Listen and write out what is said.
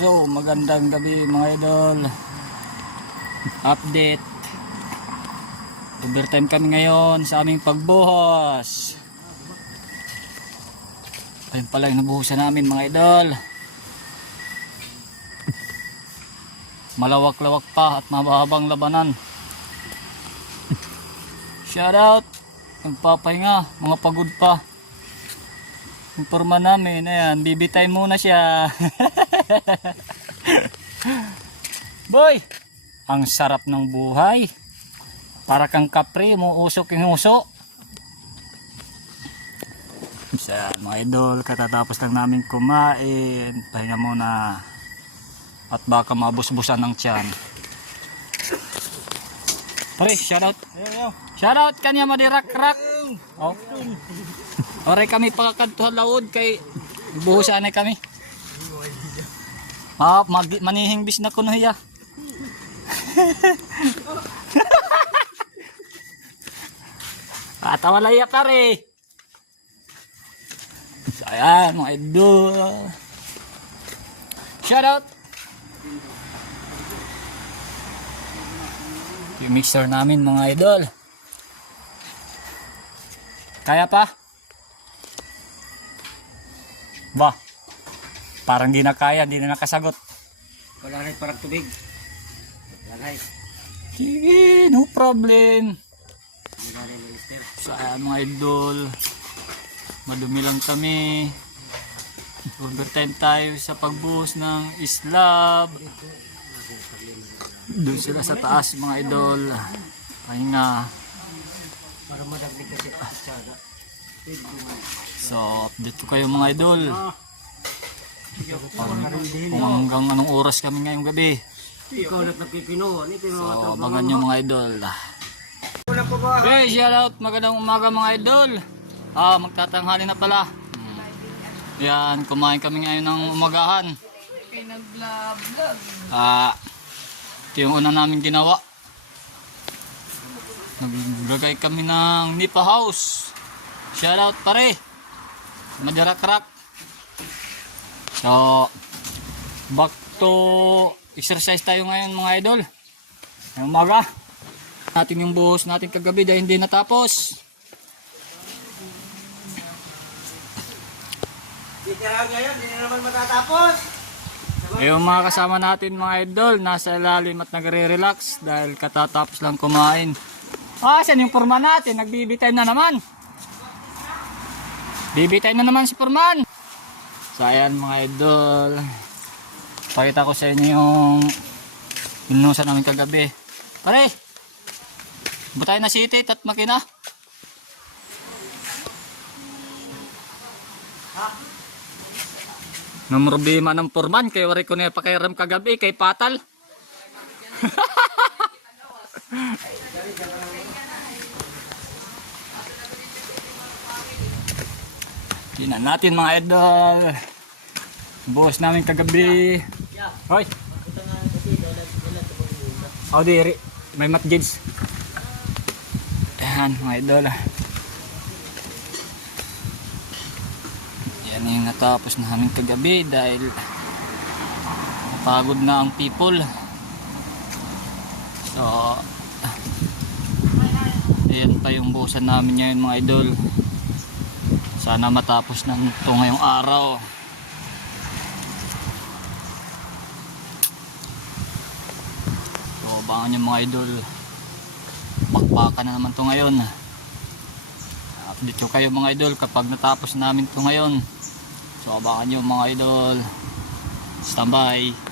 So, magandang gabi mga idol. Update. Overtime kami ngayon sa aming pagbuhos. Ayun pala yung nabuhusan namin mga idol. Malawak-lawak pa at mabahabang labanan. Shout out. Nagpapahinga, mga pagod pa. Yung forma namin, ayan, bibitay muna siya. Boy, ang sarap ng buhay. Para kang kapre, umuusok yung uso. So, mga idol, katatapos lang namin kumain. Pahinga muna. At baka mabusbusan ng tiyan. Pare, shoutout. Shoutout kanya madirak-rak. Oh. Oray kami pagkakantuhan laod kay buhusan ay kami. Manihing bis na kuno hiya. Atawalaya pare. Ayan mga idol. Shoutout. Yung mixer namin mga idol. Kaya pa? Ba? Parang di na kaya, di na nakasagot. Wala rin parang tubig. Wala rin. Sige, no problem. Wala rin lister. So mga idol, madumi lang kami. Overtime tayo sa pagbuhos ng slab. Doon sila sa taas mga idol. Pahinga. Para madagdig kasi tsada. So update ko kayo mga idol. Kung hanggang anong oras kami ngayong gabi. Ikaw ulit nagpipino. So abangan nyo mga idol. Okay, shout out. Magandang umaga mga idol. Magtatanghali na pala. Yan, kumain kami ngayon ng umagahan. Kay nag-vlog. Ito yung una namin ginawa. Naglagay kami ng Nipa House. Shout out pare. Madirak-rak. So, back to exercise tayo ngayon mga idol. Ngayong umaga. Natin yung buhos natin kagabi dahil hindi natapos. Titirahan ngayon, hindi na naman matatapos. Yung mga kasama natin mga idol, nasa ilalim at nagre-relax dahil katatapos lang kumain. Saan yung forma natin? Nagbibitay na naman. Bibitay na naman si Forman. So ayan mga idol. Pakita ko sa inyo yung binuhusan namin kagabi. Pare, butay na city at makina. Nang problema ng Forman, kay wari ko na pakiram kagabi, kay Patal. Tingnan natin mga idol. Buhos namin kagabi. Hoy. Audi, may matgids. Ayan mga idol. Yan yung natapos namin kagabi dahil napagod na ang people. So ayan pa yung buhusan namin ngayon mga idol. Sana matapos na ito ngayong araw. So abangan nyo mga idol. Bakbakan na naman ito ngayon. Update ko kayo mga idol kapag natapos namin ito ngayon. So abangan nyo mga idol. Standby.